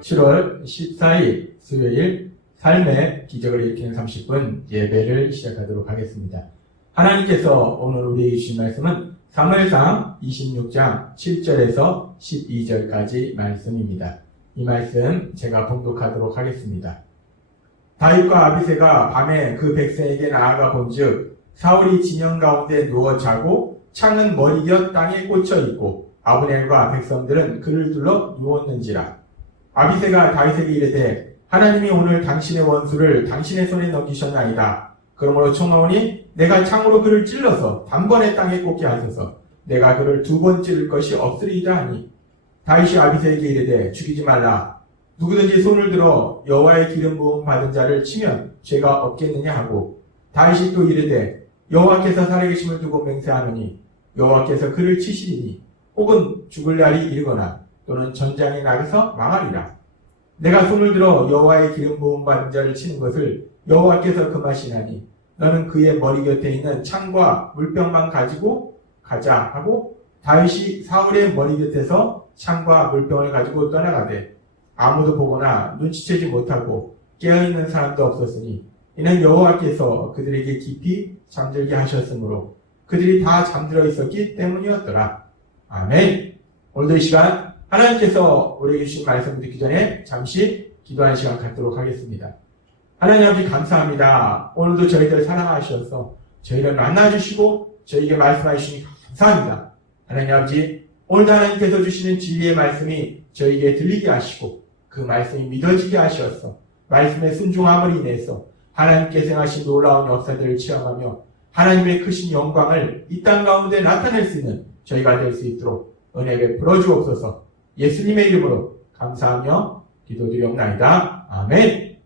7월 14일 수요일 삶의 기적을 일으키는 30분 예배를 시작하도록 하겠습니다. 하나님께서 오늘 우리에게 주신 말씀은 사무엘상 26장 7절에서 12절까지 말씀입니다. 이 말씀 제가 봉독하도록 하겠습니다. 다윗과 아비새가 밤에 그 백성에게 나아가 본즉 사울이 진영 가운데 누워 자고 창은 머리곁 땅에 꽂혀 있고 아브넬과 백성들은 그를 둘러 누웠는지라. 아비새가 다윗에게 이르되 하나님이 오늘 당신의 원수를 당신의 손에 넘기셨나이다. 그러므로 청하오니 내가 창으로 그를 찔러서 단번에 땅에 꽂게 하소서. 내가 그를 2번 찌를 것이 없으리이다 하니 다윗이 아비새에게 이르되 죽이지 말라. 누구든지 손을 들어 여호와의 기름 부음 받은 자를 치면 죄가 없겠느냐 하고 다윗이 또 이르되 여호와께서 살아계심을 두고 맹세하노니 여호와께서 그를 치시리니 혹은 죽을 날이 이르거나 또는 전장에 나가서 망하리라. 내가 손을 들어 여호와의 기름 부음 받은 자를 치는 것을 여호와께서 금하시나니 너는 그의 머리 곁에 있는 창과 물병만 가지고 가자 하고 다윗이 사울의 머리 곁에서 창과 물병을 가지고 떠나가되 아무도 보거나 눈치채지 못하고 깨어있는 사람도 없었으니 이는 여호와께서 그들에게 깊이 잠들게 하셨으므로 그들이 다 잠들어 있었기 때문이었더라. 아멘. 오늘도 이 시간 하나님께서 우리에게 주신 말씀을 듣기 전에 잠시 기도하는 시간 갖도록 하겠습니다. 하나님 아버지 감사합니다. 오늘도 저희들 사랑하셔서 저희를 만나주시고 저희에게 말씀해 주시니 감사합니다. 하나님 아버지 오늘도 하나님께서 주시는 진리의 말씀이 저희에게 들리게 하시고 그 말씀이 믿어지게 하셔서 말씀의 순종함을 인해서 하나님께서 행하신 놀라운 역사들을 체험하며 하나님의 크신 영광을 이 땅 가운데 나타낼 수 있는 저희가 될 수 있도록 은혜 베풀어 주옵소서. 예수님의 이름으로 감사하며 기도드리옵나이다. 아멘.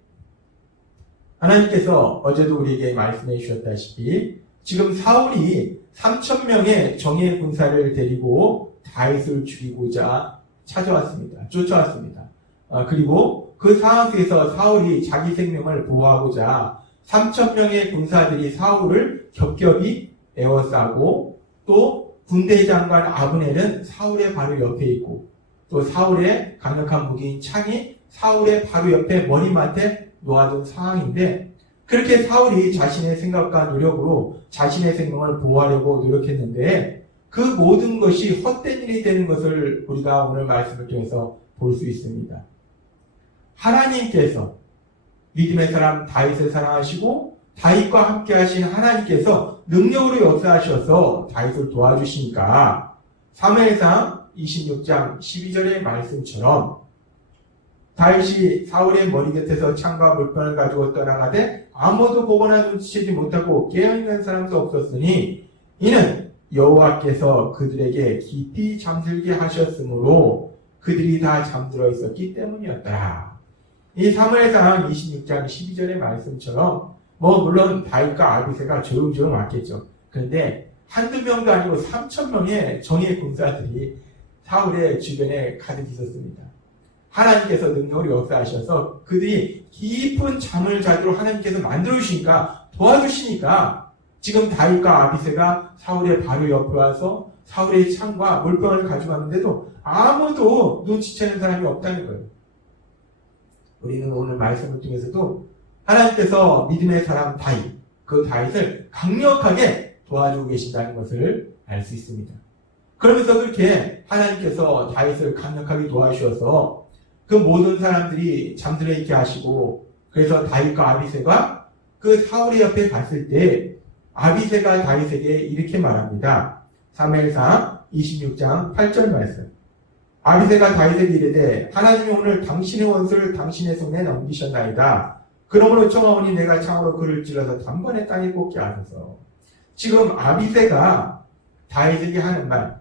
하나님께서 어제도 우리에게 말씀해 주셨다시피 지금 사울이 3,000명의 정예 군사를 데리고 다윗을 죽이고자 찾아왔습니다. 쫓아왔습니다. 그리고 그 상황 속에서 사울이 자기 생명을 보호하고자 3,000명의 군사들이 사울을 겹겹이 에워싸고 또 군대 장관 아브넬은 사울의 바로 옆에 있고 또 사울의 강력한 무기인 창이 사울의 바로 옆에 머리맡에 놓아둔 상황인데 그렇게 사울이 자신의 생각과 노력으로 자신의 생명을 보호하려고 노력했는데 그 모든 것이 헛된 일이 되는 것을 우리가 오늘 말씀을 통해서 볼 수 있습니다. 하나님께서 믿음의 사람 다윗을 사랑하시고 다윗과 함께 하신 하나님께서 능력으로 역사하셔서 다윗을 도와주시니까 사무엘상 26장 12절의 말씀처럼 다윗이 사울의 머리 곁에서 창과 물병을 가지고 떠나가되 아무도 보거나 눈치채지 못하고 깨어있는 사람도 없었으니 이는 여호와께서 그들에게 깊이 잠들게 하셨으므로 그들이 다 잠들어 있었기 때문이었더라. 이 사무엘상 26장 12절의 말씀처럼 물론 다윗과 아비새가 조용조용 왔겠죠. 그런데 한두 명도 아니고 3,000명의 정예 군사들이 사울의 주변에 가득 있었습니다. 하나님께서 능력으로 역사하셔서 그들이 깊은 잠을 자도록 하나님께서 만들어주시니까 도와주시니까 지금 다윗과 아비새가 사울의 바로 옆에 와서 사울의 창과 물병을 가져갔는데도 아무도 눈치채는 사람이 없다는 거예요. 우리는 오늘 말씀을 통해서도 하나님께서 믿음의 사람 다윗, 그 다윗을 강력하게 도와주고 계신다는 것을 알 수 있습니다. 그러면서 그렇게 하나님께서 다윗을 강력하게 도와주셔서 그 모든 사람들이 잠들어 있게 하시고 그래서 다윗과 아비새가 그 사울의 옆에 갔을 때 아비새가 다윗에게 이렇게 말합니다. 사무엘상 26장 8절 말씀. 아비새가 다윗에게 이르되 하나님이 오늘 당신의 원수를 당신의 손에 넘기셨나이다. 그러므로 청하오니 내가 창으로 그를 찔러서 단번에 땅에 꽂게 하소서. 지금 아비새가 다윗에게 하는 말,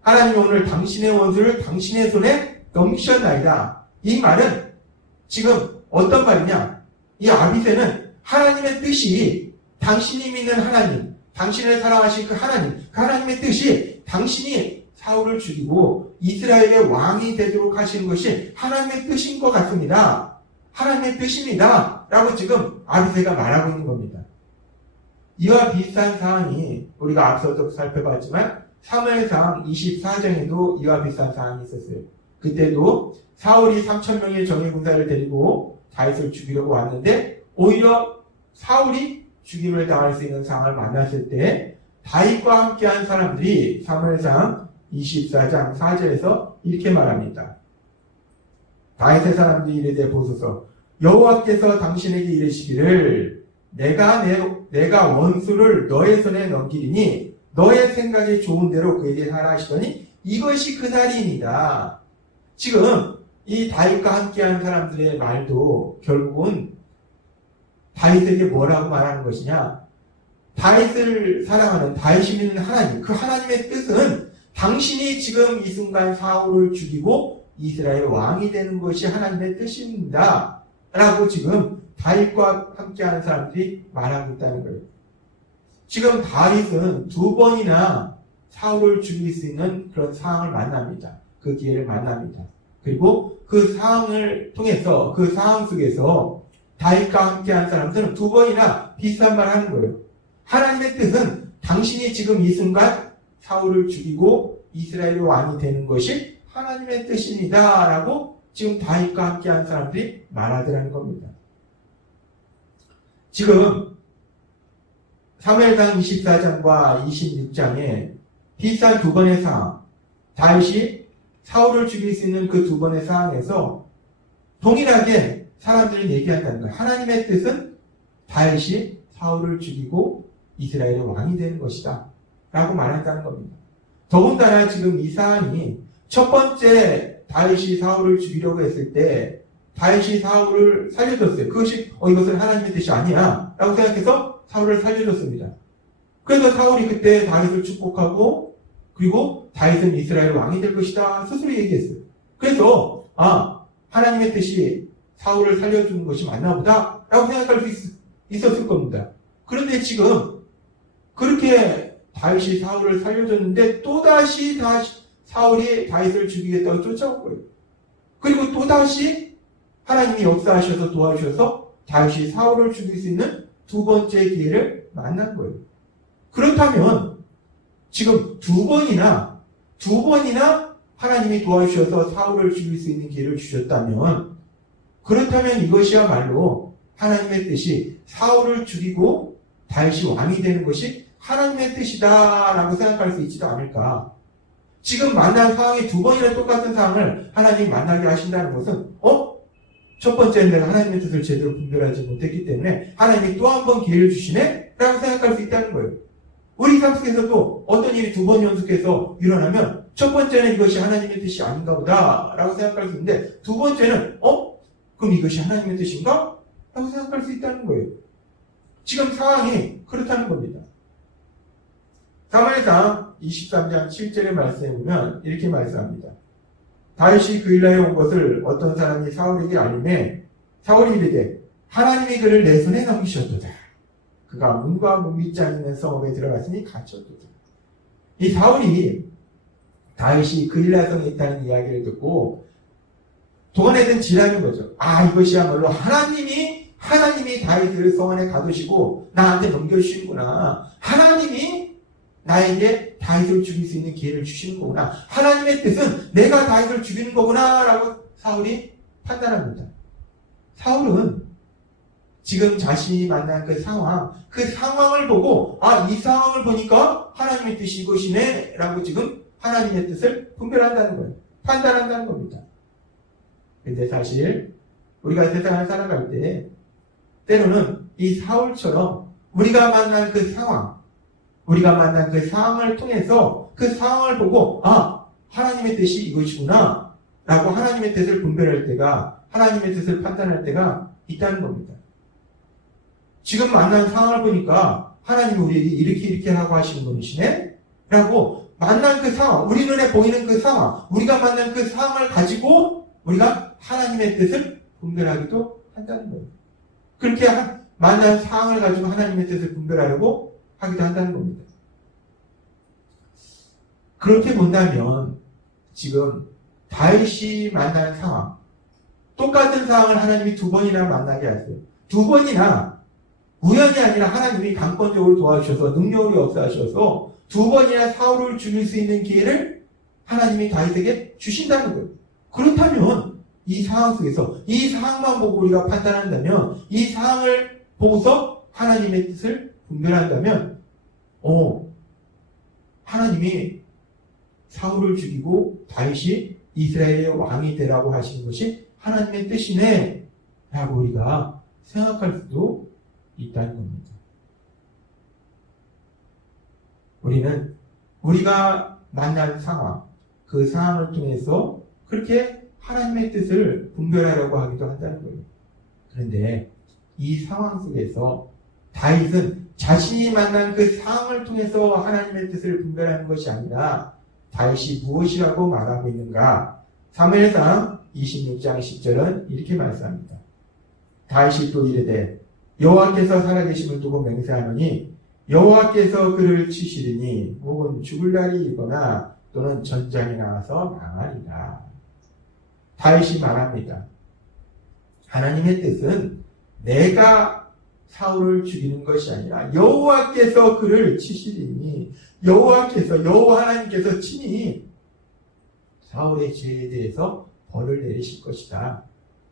하나님이 오늘 당신의 원수를 당신의 손에 넘기셨나이다. 이 말은 지금 어떤 말이냐? 이 아비새는 하나님의 뜻이 당신이 믿는 하나님, 당신을 사랑하신 그 하나님의 뜻이 당신이 사울을 죽이고 이스라엘의 왕이 되도록 하시는 것이 하나님의 뜻인 것 같습니다. 하나님의 뜻입니다. 라고 지금 아비새가 말하고 있는 겁니다. 이와 비슷한 사항이 우리가 앞서도 살펴봤지만 사무엘상 24장에도 이와 비슷한 사항이 있었어요. 그때도 사울이 3,000명의 정예 군사를 데리고 다윗을 죽이려고 왔는데 오히려 사울이 죽임을 당할 수 있는 상황을 만났을 때 다윗과 함께한 사람들이 사무엘상 24장 4절에서 이렇게 말합니다. 다윗의 사람들이 이르되 보소서 여호와께서 당신에게 이르시기를 내가 원수를 너의 손에 넘기리니 너의 생각이 좋은 대로 그에게 하라 하시더니 이것이 그 날이니이다. 지금 이 다윗과 함께한 사람들의 말도 결국은 다윗에게 뭐라고 말하는 것이냐? 다윗을 사랑하는 다윗이 믿는 하나님, 그 하나님의 뜻은 당신이 지금 이 순간 사울을 죽이고 이스라엘 왕이 되는 것이 하나님의 뜻입니다. 라고 지금 다윗과 함께하는 사람들이 말하고 있다는 거예요. 지금 다윗은 2번이나 사울을 죽일 수 있는 그런 상황을 만납니다. 그 기회를 만납니다. 그리고 그 상황을 통해서 그 상황 속에서 다윗과 함께한 사람들은 2번이나 비슷한 말을 하는 거예요. 하나님의 뜻은 당신이 지금 이 순간 사울을 죽이고 이스라엘 왕이 되는 것이 하나님의 뜻입니다. 라고 지금 다윗과 함께한 사람들이 말하더라는 겁니다. 지금 사무엘상 24장과 26장에 비슷한 2번의 상황, 다윗이 사울을 죽일 수 있는 그 2번의 상황에서 동일하게 사람들이 얘기한다는 거예요. 하나님의 뜻은 다윗이 사울을 죽이고 이스라엘의 왕이 되는 것이다 라고 말한다는 겁니다. 더군다나 지금 이 사안이 첫 번째 다윗이 사울을 죽이려고 했을 때 다윗이 사울을 살려줬어요. 그것이 이것은 하나님의 뜻이 아니야 라고 생각해서 사울을 살려줬습니다. 그래서 사울이 그때 다윗을 축복하고 그리고 다윗은 이스라엘 왕이 될 것이다 스스로 얘기했어요. 그래서 하나님의 뜻이 사울을 살려주는 것이 맞나 보다 라고 생각할 수 있었을 겁니다. 그런데 지금 그렇게 다윗이 사울을 살려줬는데 또다시 사울이 다윗을 죽이겠다고 쫓아온 거예요. 그리고 또다시 하나님이 역사하셔서 도와주셔서 다윗이 사울을 죽일 수 있는 2번째 기회를 만난 거예요. 그렇다면 지금 2번이나 하나님이 도와주셔서 사울을 죽일 수 있는 기회를 주셨다면 그렇다면 이것이야말로 하나님의 뜻이 사울을 죽이고 다윗이 왕이 되는 것이 하나님의 뜻이다라고 생각할 수 있지도 않을까. 지금 만난 상황이 2번이나 똑같은 상황을 하나님이 만나게 하신다는 것은 첫 번째는 내가 하나님의 뜻을 제대로 분별하지 못했기 때문에 하나님이 또 한 번 기회를 주시네? 라고 생각할 수 있다는 거예요. 우리 삶 속에서도 어떤 일이 2번 연속해서 일어나면 첫 번째는 이것이 하나님의 뜻이 아닌가 보다 라고 생각할 수 있는데 2번째는 그럼 이것이 하나님의 뜻인가? 라고 생각할 수 있다는 거예요. 지금 상황이 그렇다는 겁니다. 사무엘상 23장 7절의 말씀에 보면 이렇게 말씀합니다. 다윗이 그일라에 온 것을 어떤 사람이 사울에게 알림해 사울이 이르되 하나님이 그를 내 손에 넘기셨도다. 그가 문과 문빗장 있는 성읍에 들어갔으니 갇혔도다. 이 사울이 다윗이 그일라성에 있다는 이야기를 듣고 동안에는 지라는 거죠. 이것이야말로 하나님이 다윗을 성 안에 가두시고 나한테 넘겨주시는구나. 하나님이 나에게 다윗을 죽일 수 있는 기회를 주시는 거구나. 하나님의 뜻은 내가 다윗을 죽이는 거구나 라고 사울이 판단합니다. 사울은 지금 자신이 만난 그 상황을 보고 이 상황을 보니까 하나님의 뜻이 이것이네 라고 지금 하나님의 뜻을 분별한다는 거예요. 판단한다는 겁니다. 근데 사실 우리가 세상을 살아갈 때 때로는 이 사울처럼 우리가 만난 그 상황을 통해서 그 상황을 보고 하나님의 뜻이 이것이구나 라고 하나님의 뜻을 분별할 때가 하나님의 뜻을 판단할 때가 있다는 겁니다. 지금 만난 상황을 보니까 하나님이 우리에게 이렇게 하고 하시는 분이시네 라고 만난 그 상황, 우리 눈에 보이는 그 상황, 우리가 만난 그 상황을 가지고 우리가 하나님의 뜻을 분별하기도 한다는 거예요. 그렇게 만난 상황을 가지고 하나님의 뜻을 분별하려고 하기도 한다는 겁니다. 그렇게 본다면 지금 다윗이 만나는 상황, 똑같은 상황을 하나님이 2번이나 만나게 하세요. 2번이나 우연이 아니라 하나님이 강권적으로 도와주셔서 능력으로 역사하셔서 2번이나 사울을 죽일 수 있는 기회를 하나님이 다윗에게 주신다는 거예요. 그렇다면 이 상황 속에서 이 상황만 보고 우리가 판단한다면, 이 상황을 보고서 하나님의 뜻을 분별한다면 하나님이 사울을 죽이고 다윗이 이스라엘의 왕이 되라고 하시는 것이 하나님의 뜻이네 라고 우리가 생각할 수도 있다는 겁니다. 우리는 우리가 만난 상황, 그 상황을 통해서 그렇게 하나님의 뜻을 분별하려고 하기도 한다는 거예요. 그런데 이 상황 속에서 다윗은 자신이 만난 그 상황을 통해서 하나님의 뜻을 분별하는 것이 아니라 다윗이 무엇이라고 말하고 있는가? 사무엘상 26장 10절은 이렇게 말씀합니다. 다윗이 또 이르되 여호와께서 살아계심을 두고 맹세하노니 여호와께서 그를 치시리니 혹은 죽을 날이 있거나 또는 전장에 나와서 망하리라. 다윗이 말합니다. 하나님의 뜻은 내가 사울을 죽이는 것이 아니라 여호와께서 그를 치시리니 여호와 하나님께서 친히 사울의 죄에 대해서 벌을 내리실 것이다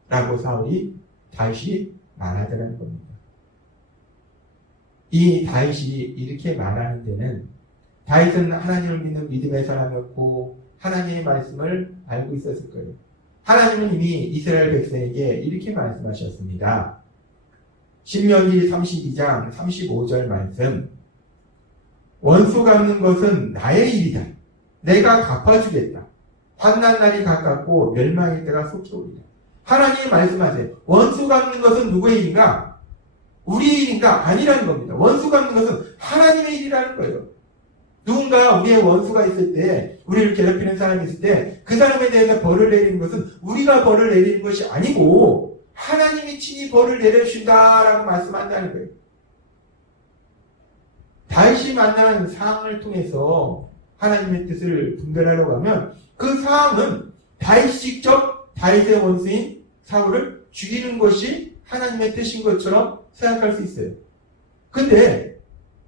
라고 다윗이 말하더라는 겁니다. 이 다윗이 이렇게 말하는 데는 다윗은 하나님을 믿는 믿음의 사람이었고 하나님의 말씀을 알고 있었을 거예요. 하나님은 이미 이스라엘 백성에게 이렇게 말씀하셨습니다. 신명기 32장 35절 말씀, 원수 갚는 것은 나의 일이다. 내가 갚아주겠다. 환난 날이 가깝고 멸망의 때가 속히 오리라. 하나님이 말씀하세요. 원수 갚는 것은 누구의 일인가? 우리의 일인가? 아니라는 겁니다. 원수 갚는 것은 하나님의 일이라는 거예요. 누군가 우리의 원수가 있을 때, 우리를 괴롭히는 사람이 있을 때 그 사람에 대해서 벌을 내리는 것은 우리가 벌을 내리는 것이 아니고 하나님이 친히 벌을 내려주신다라고 말씀한다는 거예요. 다윗이 만난 상황을 통해서 하나님의 뜻을 분별하려고 하면 그 상황은 다윗이 직접 다윗의 원수인 사울을 죽이는 것이 하나님의 뜻인 것처럼 생각할 수 있어요. 근데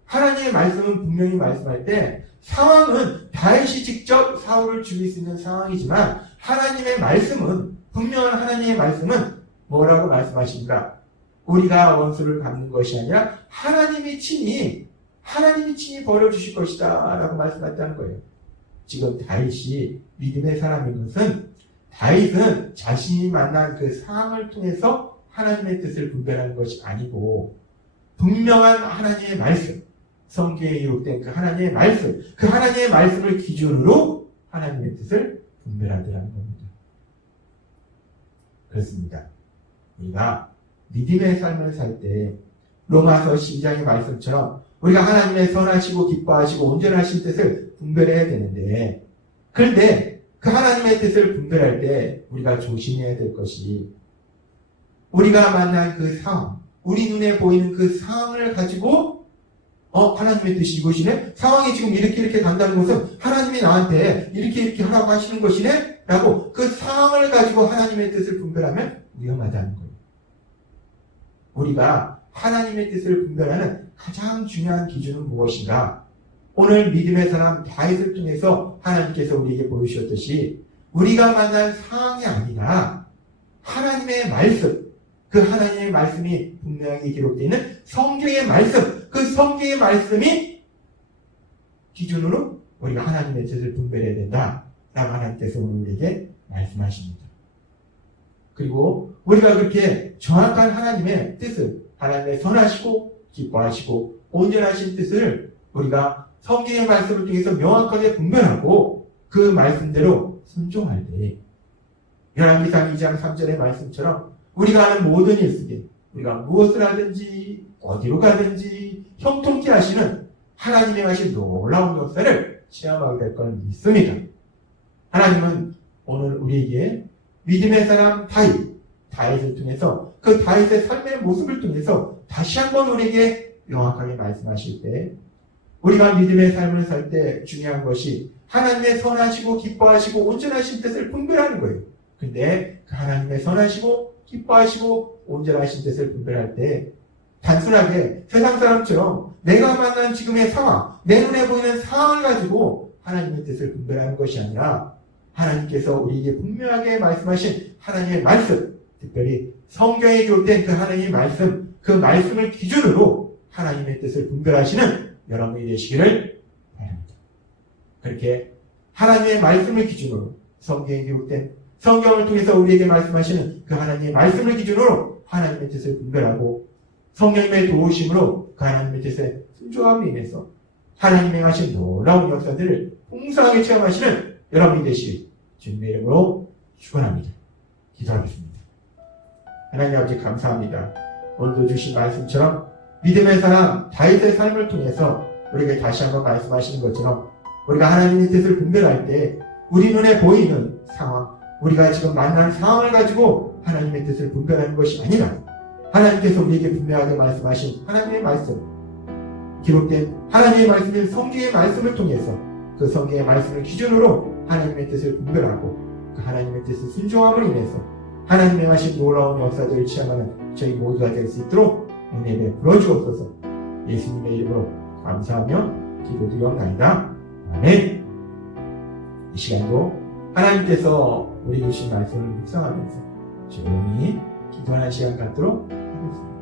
하나님의 말씀은 분명히 말씀할 때 상황은 다윗이 직접 사울을 죽일 수 있는 상황이지만 분명한 하나님의 말씀은 뭐라고 말씀하십니까? 우리가 원수를 갚는 것이 아니라 하나님이 친히 벌을 주실 것이다 라고 말씀했다는 거예요. 지금 다윗이 믿음의 사람인 것은 다윗은 자신이 만난 그 상황을 통해서 하나님의 뜻을 분별하는 것이 아니고 분명한 하나님의 말씀, 성경에 기록된 그 하나님의 말씀을 기준으로 하나님의 뜻을 분별하더라는 겁니다. 그렇습니다. 우리가 믿음의 삶을 살 때 로마서 12장의 말씀처럼 우리가 하나님의 선하시고 기뻐하시고 온전하신 뜻을 분별해야 되는데, 그런데 그 하나님의 뜻을 분별할 때 우리가 조심해야 될 것이 우리가 만난 그 상황, 우리 눈에 보이는 그 상황을 가지고 하나님의 뜻이 이것이네? 상황이 지금 이렇게 간다는 것은 하나님이 나한테 이렇게 하라고 하시는 것이네? 라고 그 상황을 가지고 하나님의 뜻을 분별하면 위험하다는 거예요. 우리가 하나님의 뜻을 분별하는 가장 중요한 기준은 무엇인가? 오늘 믿음의 사람 다윗을 통해서 하나님께서 우리에게 보여주셨듯이 우리가 만난 상황이 아니라 하나님의 말씀, 그 하나님의 말씀이 분명하게 기록되어 있는 성경의 말씀, 그 성경의 말씀이 기준으로 우리가 하나님의 뜻을 분별해야 된다 라고 하나님께서 오늘 우리에게 말씀하십니다. 그리고 우리가 그렇게 정확한 하나님의 뜻을, 하나님의 선하시고 기뻐하시고 온전하신 뜻을 우리가 성경의 말씀을 통해서 명확하게 분별하고 그 말씀대로 순종할 때 열왕기상 2장 3절의 말씀처럼 우리가 하는 모든 일 속에 우리가 무엇을 하든지 어디로 가든지 형통케 하시는 하나님의 하신 놀라운 역사를 체험하게 될 걸 믿습니다. 하나님은 오늘 우리에게 믿음의 사람 다윗을 통해서 그 다윗의 삶의 모습을 통해서 다시 한번 우리에게 명확하게 말씀하실 때 우리가 믿음의 삶을 살 때 중요한 것이 하나님의 선하시고 기뻐하시고 온전하신 뜻을 분별하는 거예요. 근데 그 하나님의 선하시고 기뻐하시고 온전하신 뜻을 분별할 때 단순하게 세상 사람처럼 내가 만난 지금의 상황, 내 눈에 보이는 상황을 가지고 하나님의 뜻을 분별하는 것이 아니라 하나님께서 우리에게 분명하게 말씀하신 하나님의 말씀, 특별히 성경에 기록된 그 하나님의 말씀, 그 말씀을 기준으로 하나님의 뜻을 분별하시는 여러분이 되시기를 바랍니다. 그렇게 하나님의 말씀을 기준으로 성경에 기록된 성경을 통해서 우리에게 말씀하시는 그 하나님의 말씀을 기준으로 하나님의 뜻을 분별하고 성령님의 도우심으로 그 하나님의 뜻에 순종함으로 인해서 하나님이 행하신 놀라운 역사들을 풍성하게 체험하시는 여러분이 되시길 주님의 이름으로 축원합니다. 기도하겠습니다. 하나님 아버지 감사합니다. 오늘도 주신 말씀처럼 믿음의 사람 다윗의 삶을 통해서 우리에게 다시 한번 말씀하시는 것처럼 우리가 하나님의 뜻을 분별할 때 우리 눈에 보이는 상황, 우리가 지금 만난 상황을 가지고 하나님의 뜻을 분별하는 것이 아니라 하나님께서 우리에게 분명하게 말씀하신 하나님의 말씀, 기록된 하나님의 말씀인 성경의 말씀을 통해서 그 성경의 말씀을 기준으로 하나님의 뜻을 분별하고 그 하나님의 뜻을 순종함으로 인해서 하나님의 하신 놀라운 역사들을 체험하는 저희 모두가 될 수 있도록 은혜 베풀어 주옵소서. 예수님의 이름으로 감사하며 기도드리옵나이다. 아멘. 이 시간도 하나님께서 우리 주신 말씀을 묵상하면서 조용히 기도하는 시간 갖도록 하겠습니다.